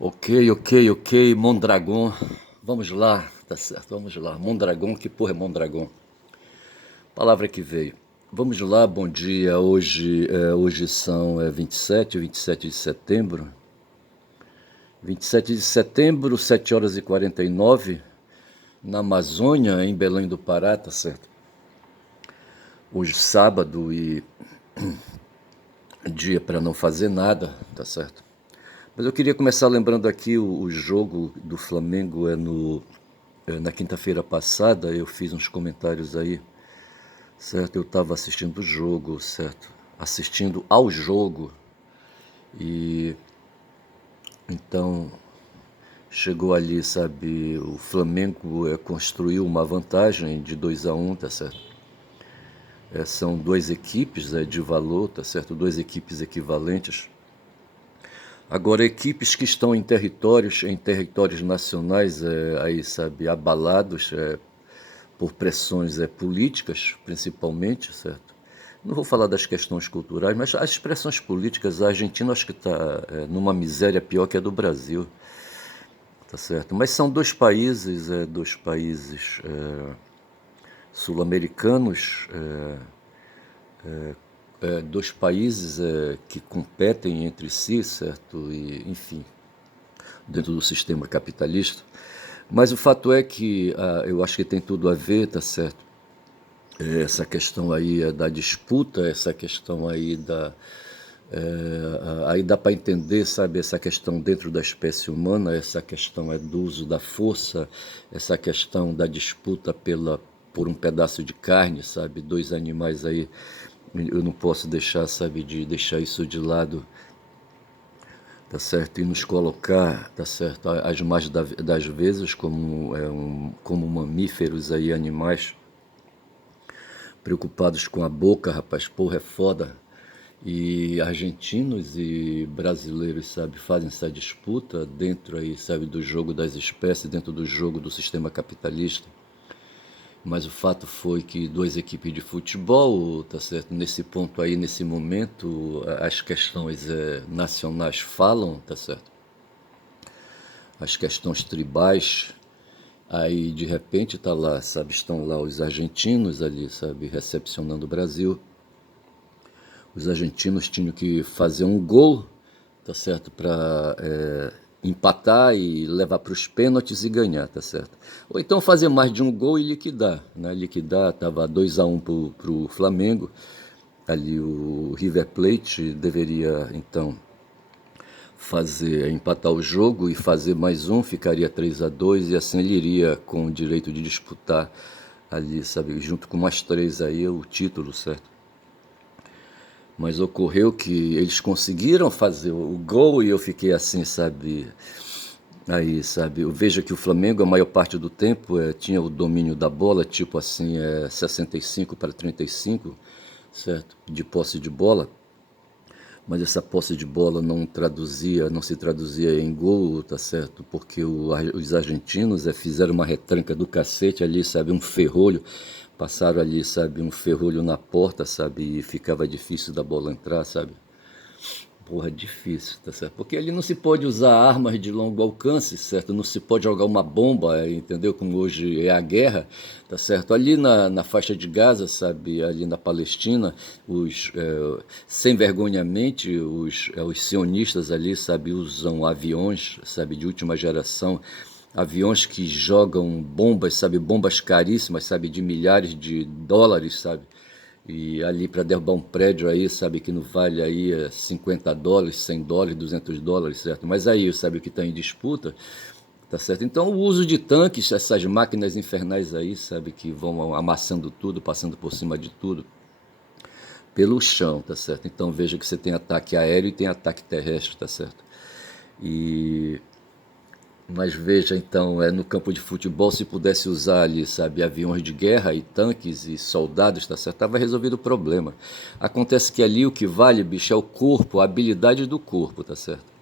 Ok, Mondragon. Vamos lá, tá certo, vamos lá. Mondragon, que porra é Mondragon? Palavra que veio. Vamos lá, bom dia. Hoje são 27 de setembro. 27 de setembro, 7 horas e 49, na Amazônia, em Belém do Pará, tá certo? Hoje sábado e dia para não fazer nada, tá certo? Mas eu queria começar lembrando aqui o jogo do Flamengo na quinta-feira passada. Eu fiz uns comentários aí, certo? Eu estava assistindo o jogo, certo? Assistindo ao jogo e então chegou ali, sabe? O Flamengo construiu uma vantagem de 2-1, tá certo? São duas equipes de valor, tá certo? Duas equipes equivalentes. Agora, equipes que estão em territórios nacionais, aí, sabe, abalados por pressões políticas, principalmente, certo? Não vou falar das questões culturais, mas as pressões políticas, a Argentina acho que está numa miséria pior que a do Brasil, tá certo? Mas são dois países sul-americanos, dois países que competem entre si, certo? E, enfim, dentro do sistema capitalista. Mas o fato é que eu acho que tem tudo a ver, tá certo? Essa questão aí da disputa, essa questão aí aí dá para entender, sabe, essa questão dentro da espécie humana, essa questão do uso da força, essa questão da disputa por um pedaço de carne, sabe, dois animais aí, eu não posso deixar, sabe, de deixar isso de lado, tá certo, e nos colocar, tá certo, as mais das vezes como mamíferos aí, animais preocupados com a boca, rapaz, porra, é foda. E argentinos e brasileiros, sabe, fazem essa disputa dentro aí, sabe, do jogo das espécies, dentro do jogo do sistema capitalista. Mas o fato foi que duas equipes de futebol, tá certo, nesse ponto aí, nesse momento, as questões nacionais falam, tá certo, as questões tribais. Aí de repente tá lá, sabe, estão lá os argentinos ali, sabe, recepcionando o Brasil. Os argentinos tinham que fazer um gol, tá certo, para empatar e levar para os pênaltis e ganhar, tá certo. Ou então fazer mais de um gol e liquidar, né? Liquidar, tava 2-1 pro Flamengo. Ali o River Plate deveria então empatar o jogo e fazer mais um, ficaria 3-2 e assim ele iria com o direito de disputar ali, sabe, junto com mais três aí o título, certo? Mas ocorreu que eles conseguiram fazer o gol e eu fiquei assim, sabe? Aí, sabe? Eu vejo que o Flamengo, a maior parte do tempo, tinha o domínio da bola, tipo assim, 65-35, certo? De posse de bola. Mas essa posse de bola não se traduzia em gol, tá certo? Porque os argentinos fizeram uma retranca do cacete ali, sabe? Um ferrolho. Passaram ali, sabe? Um ferrolho na porta, sabe? E ficava difícil da bola entrar, sabe? Porra, difícil, tá certo? Porque ali não se pode usar armas de longo alcance, certo? Não se pode jogar uma bomba, entendeu? Como hoje é a guerra, tá certo? Ali na faixa de Gaza, sabe? Ali na Palestina, sem vergonhamente, os sionistas ali, sabe? Usam aviões, sabe? De última geração, aviões que jogam bombas, sabe? Bombas caríssimas, sabe? De milhares de dólares, sabe? E ali para derrubar um prédio aí, sabe, que não vale aí $50, $100, $200, certo? Mas aí, sabe, o que está em disputa, tá certo? Então o uso de tanques, essas máquinas infernais aí, sabe, que vão amassando tudo, passando por cima de tudo, pelo chão, tá certo? Então veja que você tem ataque aéreo e tem ataque terrestre, tá certo? E mas veja então, no campo de futebol, se pudesse usar ali, sabe, aviões de guerra e tanques e soldados, tá certo? Tava resolvido o problema. Acontece que ali o que vale, bicho, é o corpo, a habilidade do corpo, tá certo?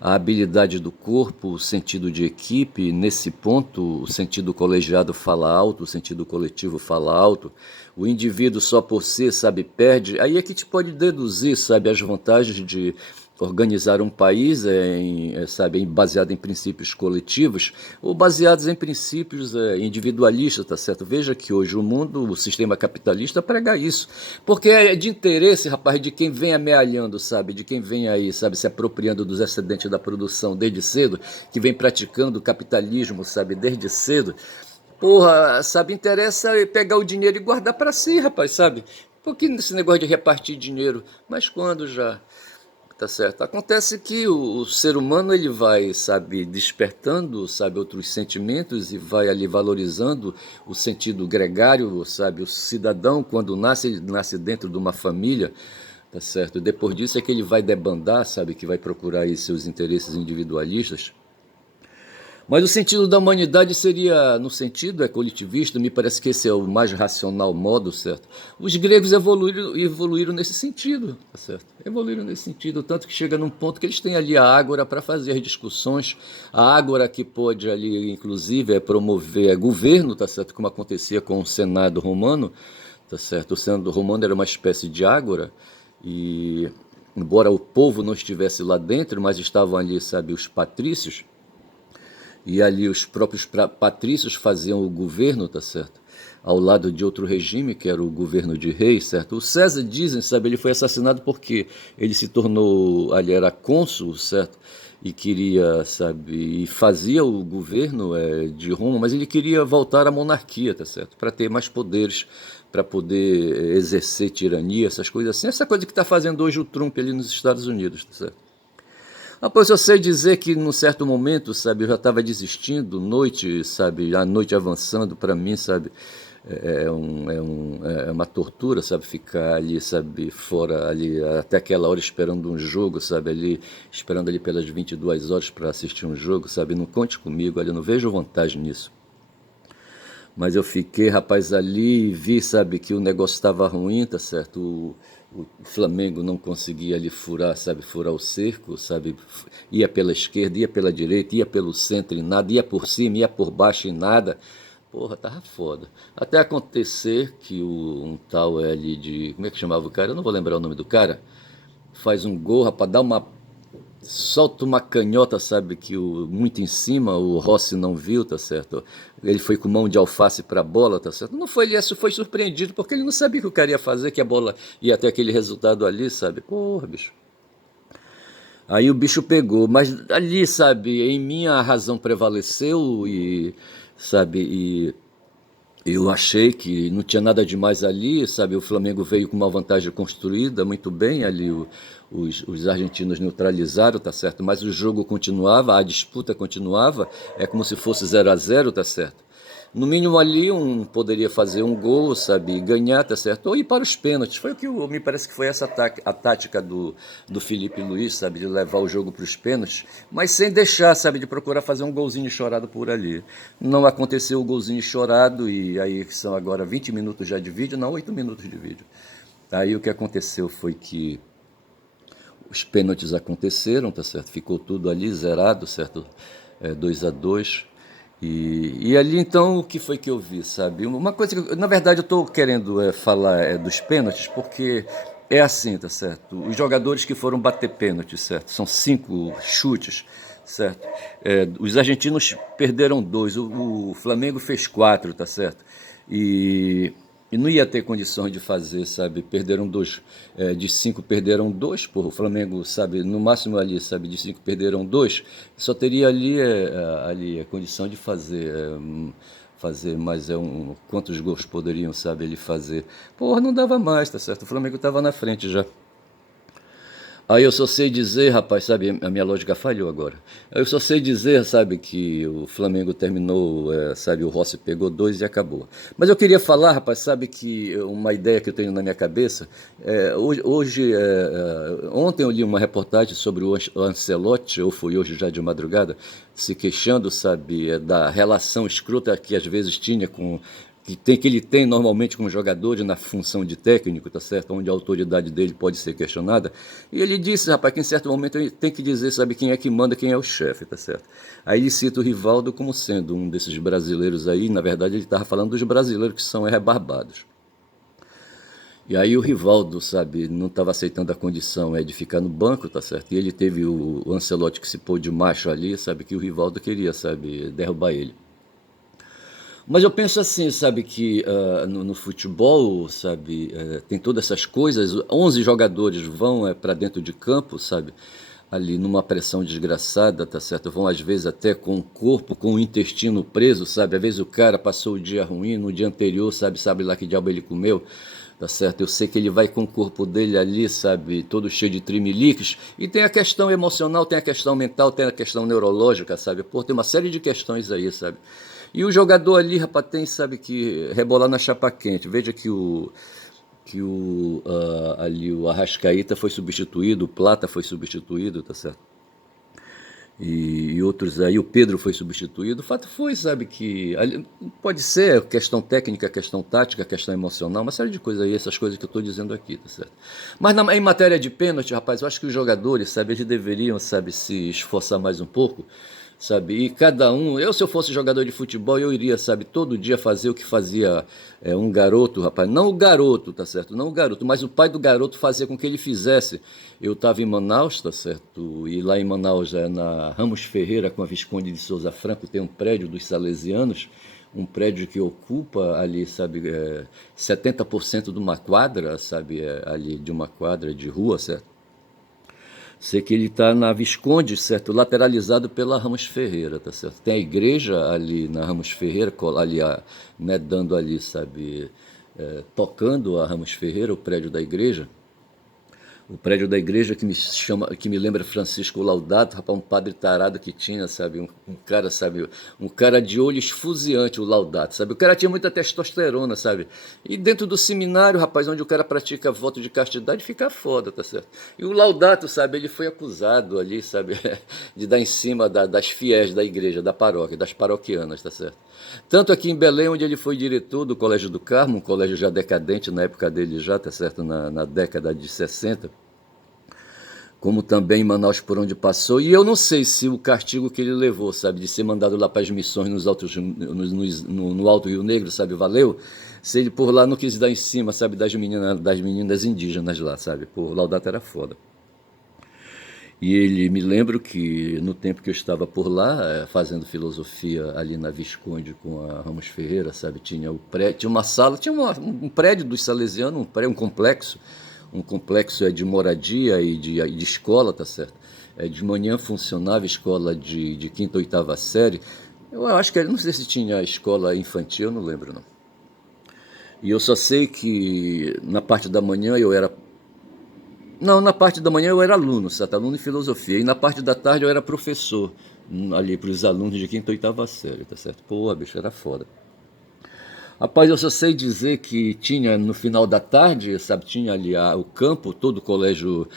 A habilidade do corpo, o sentido de equipe, nesse ponto, o sentido colegiado fala alto, o sentido coletivo fala alto. O indivíduo só por si, sabe, perde. Aí é que te pode deduzir, sabe, as vantagens de organizar um país sabe, baseado em princípios coletivos ou baseados em princípios individualistas, tá certo? Veja que hoje o mundo, o sistema capitalista prega isso, porque é de interesse, rapaz, de quem vem amealhando, sabe, de quem vem aí, sabe, se apropriando dos excedentes da produção desde cedo, que vem praticando o capitalismo, sabe, desde cedo. Porra, sabe, interessa pegar o dinheiro e guardar para si, rapaz, sabe? Porque nesse negócio de repartir dinheiro, mas quando já? Tá certo. Acontece que o ser humano ele vai, sabe, despertando, sabe, outros sentimentos e vai ali valorizando o sentido gregário, sabe, o cidadão quando nasce, ele nasce dentro de uma família, tá certo? Depois disso é que ele vai debandar, sabe, que vai procurar aí seus interesses individualistas. Mas o sentido da humanidade seria, no sentido coletivista, me parece que esse é o mais racional modo, certo? Os gregos evoluíram nesse sentido, tá certo? Evoluíram nesse sentido, tanto que chega num ponto que eles têm ali a ágora para fazer as discussões, a ágora que pode ali, inclusive, promover governo, tá certo? Como acontecia com o Senado romano, tá certo? O Senado romano era uma espécie de ágora e, embora o povo não estivesse lá dentro, mas estavam ali, sabe, os patrícios, e ali os próprios patrícios faziam o governo, tá certo? Ao lado de outro regime, que era o governo de reis, certo? O César, dizem, sabe, ele foi assassinado porque ele se tornou, ali era cônsul, certo? E queria, sabe, e fazia o governo de Roma, mas ele queria voltar à monarquia, tá certo? Para ter mais poderes, para poder exercer tirania, essas coisas assim. Essa coisa que está fazendo hoje o Trump ali nos Estados Unidos, tá certo? Ah, pois eu sei dizer que num certo momento, sabe, eu já estava desistindo, noite, sabe, a noite avançando para mim, sabe, é uma tortura, sabe, ficar ali, sabe, fora ali até aquela hora esperando um jogo, sabe, ali esperando ali pelas 22 horas para assistir um jogo, sabe, não conte comigo, ali, eu não vejo vantagem nisso. Mas eu fiquei, rapaz, ali e vi, sabe, que o negócio estava ruim, tá certo? O Flamengo não conseguia ali furar, sabe, furar o cerco, sabe? Ia pela esquerda, ia pela direita, ia pelo centro e nada, ia por cima, ia por baixo e nada. Porra, tava foda. Até acontecer que um tal ali de. Como é que chamava o cara? Eu não vou lembrar o nome do cara. Faz um gol, rapaz, dá uma solta uma canhota, sabe, que muito em cima, o Rossi não viu, tá certo? Ele foi com mão de alface para a bola, tá certo? Não foi, ele foi surpreendido, porque ele não sabia o que o cara ia fazer, que a bola ia ter aquele resultado ali, sabe? Porra, bicho. Aí o bicho pegou, mas ali, sabe, em mim a razão prevaleceu e, sabe, e eu achei que não tinha nada demais ali, sabe? O Flamengo veio com uma vantagem construída muito bem ali. Os argentinos neutralizaram, tá certo? Mas o jogo continuava, a disputa continuava, é como se fosse 0-0, tá certo? No mínimo ali um poderia fazer um gol, sabe, ganhar, tá certo? Ou ir para os pênaltis. Foi o que me parece que foi essa a tática do Felipe Luiz, sabe, de levar o jogo para os pênaltis, mas sem deixar, sabe, de procurar fazer um golzinho chorado por ali. Não aconteceu o golzinho chorado e aí são agora 20 minutos já de vídeo, não, 8 minutos de vídeo. Aí o que aconteceu foi que os pênaltis aconteceram, tá certo? Ficou tudo ali zerado, certo? 2-2. E ali então o que foi que eu vi, sabe? Uma coisa que, na verdade, eu estou querendo falar dos pênaltis, porque é assim, tá certo? Os jogadores que foram bater pênalti, certo? São 5 chutes, certo? Os argentinos perderam 2, o Flamengo fez 4, tá certo? E e não ia ter condições de fazer, sabe? Perderam 2, de 5 perderam 2, porra, o Flamengo, sabe, no máximo ali, sabe, de 5 perderam 2, só teria ali a condição de fazer mais quantos gols poderiam, sabe, ele fazer. Porra, não dava mais, tá certo? O Flamengo estava na frente já. Aí eu só sei dizer, rapaz, sabe, a minha lógica falhou agora. Aí eu só sei dizer, sabe, que o Flamengo terminou, sabe, o Rossi pegou 2 e acabou. Mas eu queria falar, rapaz, sabe, que uma ideia que eu tenho na minha cabeça, ontem eu li uma reportagem sobre o Ancelotti, ou foi hoje já de madrugada, se queixando, sabe, da relação escrota que às vezes tinha que ele tem normalmente com jogadores na função de técnico, tá certo? Onde a autoridade dele pode ser questionada. E ele disse, rapaz, que em certo momento ele tem que dizer, sabe, quem é que manda, quem é o chefe, tá certo? Aí ele cita o Rivaldo como sendo um desses brasileiros aí, na verdade ele estava falando dos brasileiros que são rebarbados. E aí o Rivaldo, sabe, não estava aceitando a condição de ficar no banco, tá certo? E ele teve o Ancelotti que se pôs de macho ali, sabe, que o Rivaldo queria, sabe, derrubar ele. Mas eu penso assim, sabe, que no futebol, sabe, tem todas essas coisas, 11 jogadores vão para dentro de campo, sabe, ali numa pressão desgraçada, tá certo? Vão às vezes até com o corpo, com o intestino preso, sabe? Às vezes o cara passou o dia ruim, no dia anterior, sabe lá que diabo ele comeu, tá certo? Eu sei que ele vai com o corpo dele ali, sabe, todo cheio de trimeliques, e tem a questão emocional, tem a questão mental, tem a questão neurológica, sabe? Pô, tem uma série de questões aí, sabe? E o jogador ali, rapaz, tem, sabe, que rebolar na chapa quente. Veja ali o Arrascaíta foi substituído, o Plata foi substituído, tá certo? E outros aí, o Pedro foi substituído. O fato foi, sabe, que ali, pode ser questão técnica, questão tática, questão emocional, uma série de coisas aí, essas coisas que eu estou dizendo aqui, tá certo? Mas em matéria de pênalti, rapaz, eu acho que os jogadores, sabe, eles deveriam, sabe, se esforçar mais um pouco, sabe? E cada um, se eu fosse jogador de futebol, eu iria, sabe, todo dia fazer o que fazia um garoto, rapaz. Não o garoto, tá certo? Não o garoto, mas o pai do garoto fazia com que ele fizesse. Eu estava em Manaus, tá certo? E lá em Manaus, na Ramos Ferreira, com a Visconde de Souza Franco, tem um prédio dos salesianos, um prédio que ocupa ali, sabe, 70% de uma quadra, sabe, ali de uma quadra de rua, certo? Sei que ele está na Visconde, certo? Lateralizado pela Ramos Ferreira, tá certo? Tem a igreja ali na Ramos Ferreira, ali, né, dando ali, sabe, tocando a Ramos Ferreira, o prédio da igreja. O prédio da igreja que me lembra Francisco Laudato, rapaz, um padre tarado que tinha, sabe, um cara, sabe, um cara de olho esfuziante, o Laudato, sabe, o cara tinha muita testosterona, sabe, e dentro do seminário, rapaz, onde o cara pratica voto de castidade, fica foda, tá certo, e o Laudato, sabe, ele foi acusado ali, sabe, de dar em cima das fiéis da igreja, da paróquia, das paroquianas, tá certo, tanto aqui em Belém, onde ele foi diretor do Colégio do Carmo, um colégio já decadente na época dele já, tá certo, na década de 60, como também em Manaus por onde passou, e eu não sei se o castigo que ele levou, sabe, de ser mandado lá para as missões no Alto Rio Negro, sabe, valeu, se ele por lá não quis dar em cima, sabe, das meninas indígenas lá, sabe, por Laudato era foda. E ele me lembro que no tempo que eu estava por lá, fazendo filosofia ali na Visconde com a Ramos Ferreira, sabe, tinha o prédio, tinha uma sala, tinha um prédio dos salesianos, um complexo de moradia e de escola, tá certo? De manhã funcionava escola de quinta ou oitava série. Eu acho que não sei se tinha escola infantil, eu não lembro não. E eu só sei que na parte da manhã eu era. Não, na parte da manhã eu era aluno, certo? Aluno de filosofia. E na parte da tarde eu era professor, ali para os alunos de quinta ou oitava série, tá certo? Pô, bicho, era foda. Rapaz, eu só sei dizer que tinha no final da tarde, sabe, tinha ali o campo, todo colégio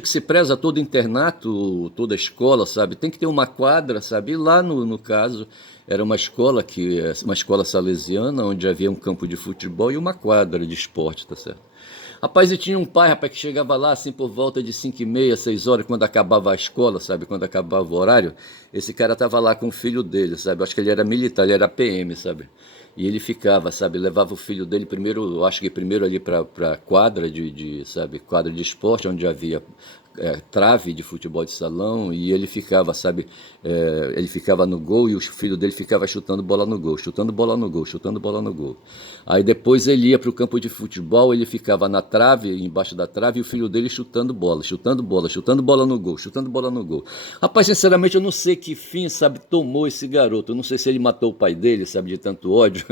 que se preza, todo internato, toda escola, sabe, tem que ter uma quadra, sabe, e lá no caso era uma escola salesiana, onde havia um campo de futebol e uma quadra de esporte, tá certo? Rapaz, e tinha um pai, rapaz, que chegava lá assim por volta de 5h30, 6 horas, quando acabava a escola, sabe? Quando acabava o horário, esse cara tava lá com o filho dele, sabe? Acho que ele era militar, ele era PM, sabe? E ele ficava, sabe? Levava o filho dele primeiro, acho que primeiro ali pra quadra sabe? Quadra de esporte, onde havia trave de futebol de salão, e ele ficava, sabe, ele ficava no gol e o filho dele ficava chutando bola no gol, chutando bola no gol, chutando bola no gol. Aí depois ele ia para o campo de futebol, ele ficava na trave, embaixo da trave, e o filho dele chutando bola, chutando bola, chutando bola no gol, chutando bola no gol. Rapaz, sinceramente, eu não sei que fim, sabe, tomou esse garoto. Eu não sei se ele matou o pai dele, sabe, de tanto ódio.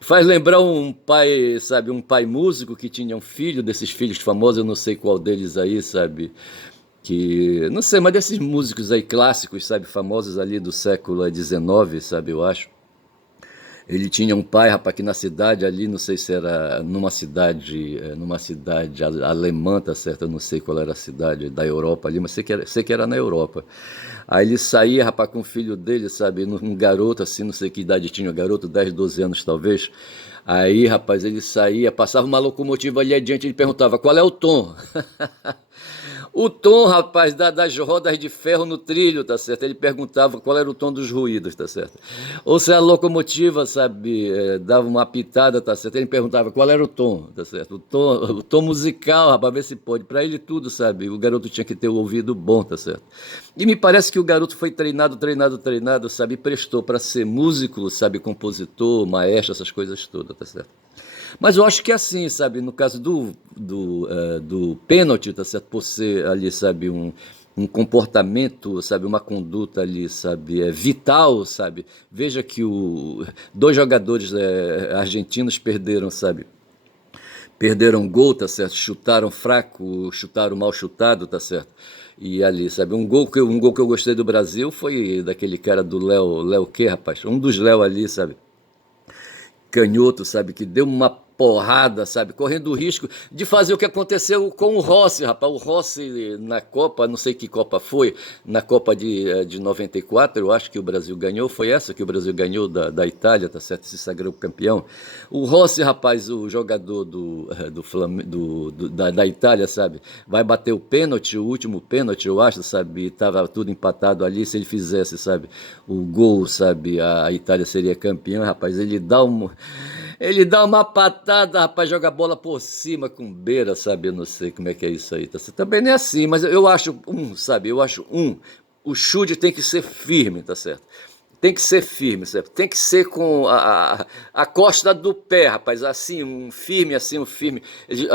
Faz lembrar um pai, sabe, um pai músico que tinha um filho, desses filhos famosos, eu não sei qual deles aí, sabe, que, não sei, mas desses músicos aí clássicos, sabe, famosos ali do século XIX, sabe, eu acho. Ele tinha um pai, rapaz, que na cidade ali, não sei se era numa cidade alemã, tá certo? Eu não sei qual era a cidade da Europa ali, mas sei que era na Europa. Aí ele saía, rapaz, com o filho dele, sabe? Um garoto assim, não sei que idade tinha o garoto, 10, 12 anos talvez. Aí, rapaz, ele saía, passava uma locomotiva ali adiante, ele perguntava, qual é o tom? O tom, rapaz, das rodas de ferro no trilho, tá certo? Ele perguntava qual era o tom dos ruídos, tá certo? Ou se a locomotiva, sabe, dava uma pitada, tá certo? Ele perguntava qual era o tom, tá certo? O tom musical, rapaz, ver se pode. Pra ele tudo, sabe? O garoto tinha que ter o ouvido bom, tá certo? E me parece que o garoto foi treinado, sabe? E prestou para ser músico, sabe? Compositor, maestro, essas coisas todas, tá certo? Mas eu acho que é assim, sabe, no caso do pênalti, tá certo, por ser ali, sabe, um comportamento, sabe, uma conduta ali, sabe, vital, sabe. Veja que dois jogadores argentinos perderam, sabe, perderam gol, tá certo, chutaram fraco, chutaram mal chutado, tá certo. E ali, sabe, um gol que eu gostei do Brasil foi daquele cara do Léo que, rapaz? Um dos Léo ali, sabe? Canhoto, sabe, que deu uma porrada, sabe, correndo o risco de fazer o que aconteceu com o Rossi, rapaz. O Rossi na Copa, não sei que Copa foi, na Copa de 94, eu acho que o Brasil ganhou, foi essa que o Brasil ganhou da Itália, tá certo? Se sagrou campeão. O Rossi, rapaz, o jogador da Itália, sabe, vai bater o pênalti, o último pênalti, eu acho, sabe, tava tudo empatado ali, se ele fizesse, sabe, o gol, sabe, a Itália seria campeã, rapaz, ele dá uma patada, rapaz, joga a bola por cima com beira, sabe? Eu não sei como é que é isso aí. Tá? Também não é assim, mas eu acho sabe? O chute tem que ser firme, tá certo? Tem que ser firme, certo? Tem que ser com a costa do pé, rapaz, assim, um firme.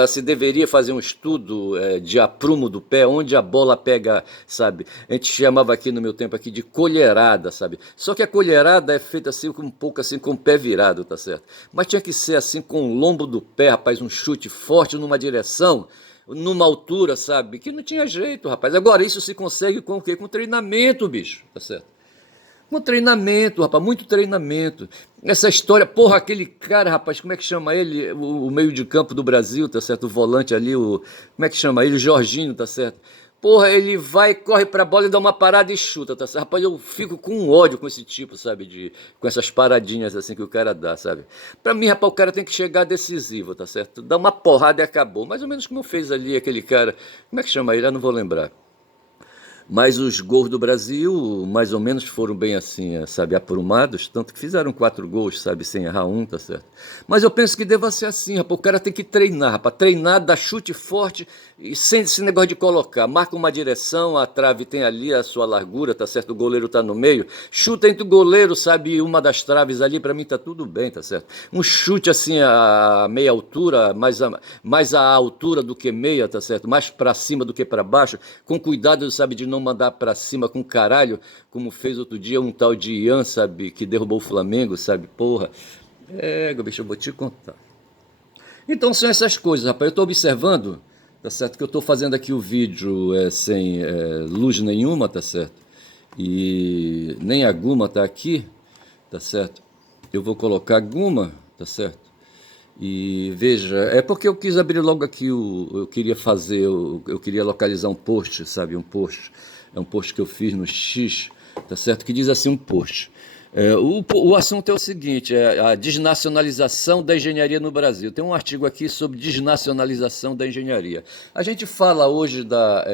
Se deveria fazer um estudo de aprumo do pé, onde a bola pega, sabe? A gente chamava aqui no meu tempo aqui de colherada, sabe? Só que a colherada é feita assim, um pouco assim, com o pé virado, tá certo? Mas tinha que ser assim, com o lombo do pé, rapaz, um chute forte numa direção, numa altura, sabe? Que não tinha jeito, rapaz. Agora, isso se consegue com o quê? Com treinamento, bicho, tá certo? Com treinamento, rapaz, muito treinamento. Essa história, porra, aquele cara, rapaz, como é que chama ele? O meio de campo do Brasil, tá certo? O volante ali, como é que chama ele? O Jorginho, tá certo? Porra, ele vai, corre pra bola e dá uma parada e chuta, tá certo? Rapaz, eu fico com um ódio com esse tipo, sabe? Com essas paradinhas assim que o cara dá, sabe? Pra mim, rapaz, o cara tem que chegar decisivo, tá certo? Dá uma porrada e acabou. Mais ou menos como fez ali aquele cara. Como é que chama ele? Eu não vou lembrar. Mas os gols do Brasil, mais ou menos, foram bem assim, sabe, aprumados, tanto que fizeram 4 gols, sabe, sem errar um, tá certo? Mas eu penso que deva ser assim, rapaz, o cara tem que treinar, rapaz, treinar, dar chute forte, e sem esse negócio de colocar, marca uma direção, a trave tem ali a sua largura, tá certo, o goleiro tá no meio, chuta entre o goleiro, sabe, uma das traves ali, pra mim tá tudo bem, tá certo? Um chute assim a meia altura, mais a altura do que meia, tá certo? Mais pra cima do que pra baixo, com cuidado, sabe, de não mandar pra cima com caralho, como fez outro dia um tal de Ian, sabe, que derrubou o Flamengo, sabe, porra. Bicho, eu vou te contar. Então são essas coisas, rapaz. Eu estou observando, tá certo? Que eu estou fazendo aqui o vídeo sem luz nenhuma, tá certo? E nem a Guma tá aqui, tá certo? Eu vou colocar a Guma, tá certo? E veja, é porque eu quis abrir logo aqui eu queria fazer, eu queria localizar um post, sabe? Um post. É um post que eu fiz no X, tá certo? Que diz assim um post. O assunto é o seguinte, é a desnacionalização da engenharia no Brasil. Tem um artigo aqui sobre desnacionalização da engenharia. A gente fala hoje da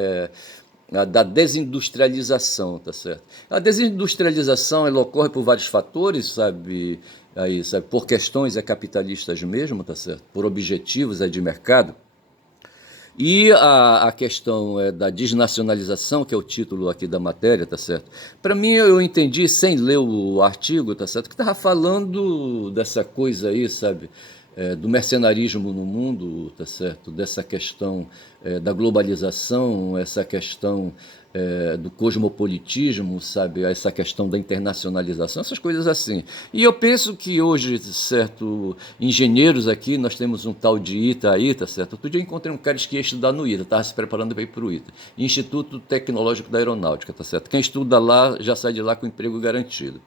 desindustrialização, tá certo? A desindustrialização ela ocorre por vários fatores, sabe? Aí, sabe? Por questões capitalistas mesmo, tá certo? Por objetivos de mercado. E a questão da desnacionalização, que é o título aqui da matéria, tá certo? Para mim, eu entendi, sem ler o artigo, tá certo? Que estava falando dessa coisa aí, sabe? Do mercenarismo no mundo, tá certo? Dessa questão da globalização, essa questão do cosmopolitismo, sabe? Essa questão da internacionalização, essas coisas assim. E eu penso que hoje, certo, engenheiros aqui, nós temos um tal de ITA aí, tá certo? Outro dia eu encontrei um cara que ia estudar no ITA, estava se preparando para ir para o ITA, Instituto Tecnológico da Aeronáutica, tá certo? Quem estuda lá já sai de lá com emprego garantido.